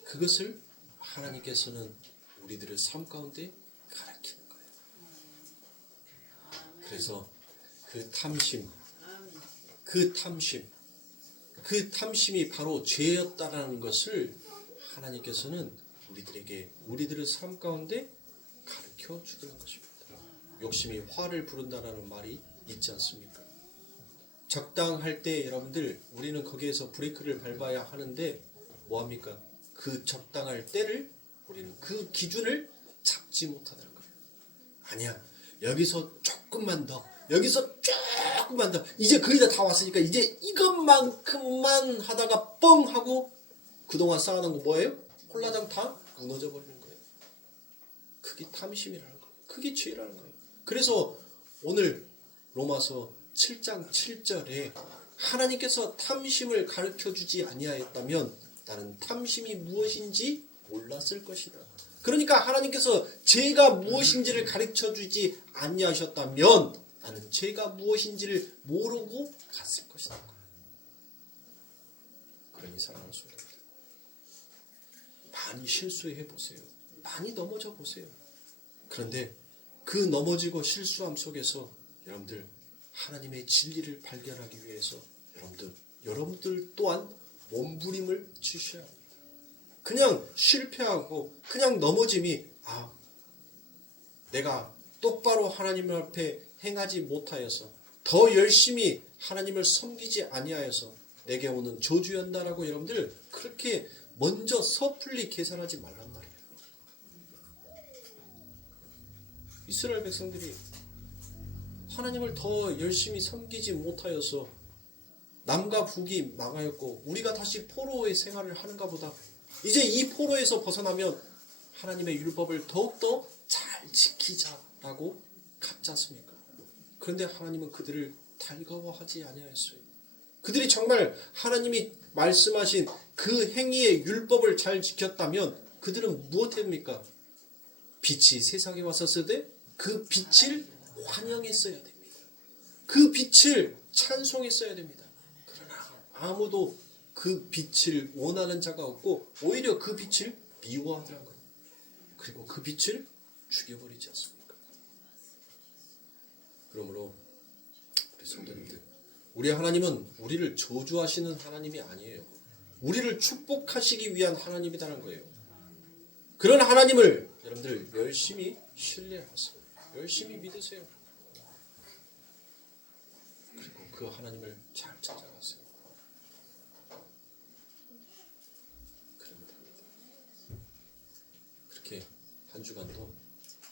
그것을 하나님께서는 우리들의 삶 가운데 가르치는 거예요. 그래서 그 탐심이 바로 죄였다라는 것을 하나님께서는 우리들의 삶 가운데 가르쳐 주는 것입니다. 욕심이 화를 부른다라는 말이 있지 않습니까? 적당할 때 여러분들 우리는 거기에서 브레이크를 밟아야 하는데 뭐합니까? 그 적당할 때를 우리는 그 기준을 잡지 못하는 거예요. 아니야. 여기서 조금만 더. 여기서 조금만 더. 이제 거의 다 왔으니까 이제 이것만큼만 하다가 뻥 하고 그동안 쌓아놓은 거 뭐예요? 홀라당 다 무너져 버리는 거예요. 그게 탐심이라는 거예요. 그게 죄라는 거예요. 그래서 오늘 로마서 7장 7절에 하나님께서 탐심을 가르쳐주지 아니하였다면 나는 탐심이 무엇인지 몰랐을 것이다. 그러니까 하나님께서 죄가 무엇인지를 가르쳐주지 아니하셨다면 나는 죄가 무엇인지를 모르고 갔을 것이다. 그러니 사랑하는 성도들 많이 실수해 보세요. 많이 넘어져 보세요. 그런데 그 넘어지고 실수함 속에서 여러분들 하나님의 진리를 발견하기 위해서 여러분들 또한 몸부림을 치셔야 합니다. 그냥 실패하고 그냥 넘어짐이 내가 똑바로 하나님 앞에 행하지 못하여서 더 열심히 하나님을 섬기지 아니하여서 내게 오는 저주였다라고 여러분들 그렇게 먼저 섣불리 계산하지 말란 말이에요. 이스라엘 백성들이 하나님을 더 열심히 섬기지 못하여서 남과 북이 망하였고 우리가 다시 포로의 생활을 하는가 보다. 이제 이 포로에서 벗어나면 하나님의 율법을 더욱더 잘 지키자라고 갔지 않습니까? 그런데 하나님은 그들을 달가워하지 아니하였어요. 그들이 정말 하나님이 말씀하신 그 행위의 율법을 잘 지켰다면 그들은 무엇입니까? 빛이 세상에 왔었을 때 그 빛을 환영했어야 됩니다. 그 빛을 찬송했어야 됩니다. 그러나 아무도 그 빛을 원하는 자가 없고 오히려 그 빛을 미워하더란 거예요. 그리고 그 빛을 죽여버리지 않습니까? 그러므로 우리 성도님들, 우리 하나님은 우리를 저주하시는 하나님이 아니에요. 우리를 축복하시기 위한 하나님이라는 거예요. 그런 하나님을 여러분들 열심히 신뢰하세요. 열심히 믿으세요. 그리고 그 하나님을 잘 찾아가세요. 한 주간도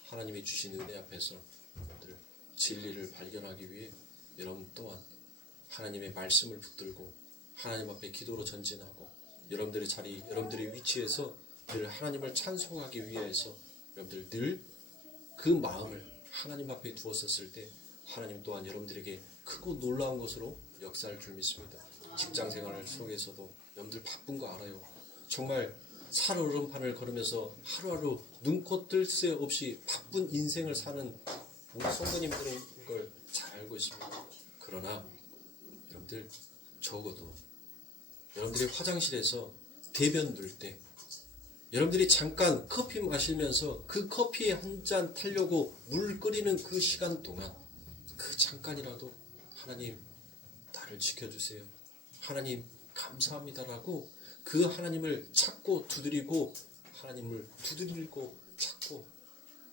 하나님이 주신 은혜 앞에서 여러분들 진리를 발견하기 위해 여러분 또한 하나님의 말씀을 붙들고 하나님 앞에 기도로 전진하고 여러분들의 자리, 여러분들의 위치에서 늘 하나님을 찬송하기 위해서 여러분들 늘 그 마음을 하나님 앞에 두었었을 때 하나님 또한 여러분들에게 크고 놀라운 것으로 역사할 줄 믿습니다. 직장생활 속에서도 여러분들 바쁜 거 알아요. 정말 살얼음판을 걸으면서 하루하루 눈코 뜰 새 없이 바쁜 인생을 사는 우리 성도님들은 걸 잘 알고 있습니다. 그러나 여러분들 적어도 여러분들이 화장실에서 대변 둘 때 여러분들이 잠깐 커피 마시면서 그 커피에 한 잔 타려고 물 끓이는 그 시간 동안 그 잠깐이라도 하나님 나를 지켜주세요. 하나님 감사합니다라고 그 하나님을 찾고 두드리고 하나님을 두드리고 찾고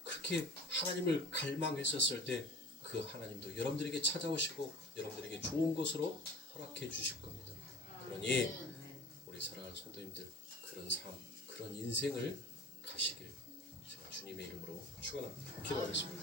그렇게 하나님을 갈망했었을 때 그 하나님도 여러분들에게 찾아오시고 여러분들에게 좋은 것으로 허락해 주실 겁니다. 그러니 우리 사랑하는 성도님들 그런 삶, 그런 인생을 가시길 제가 주님의 이름으로 축원합니다. 기도하겠습니다.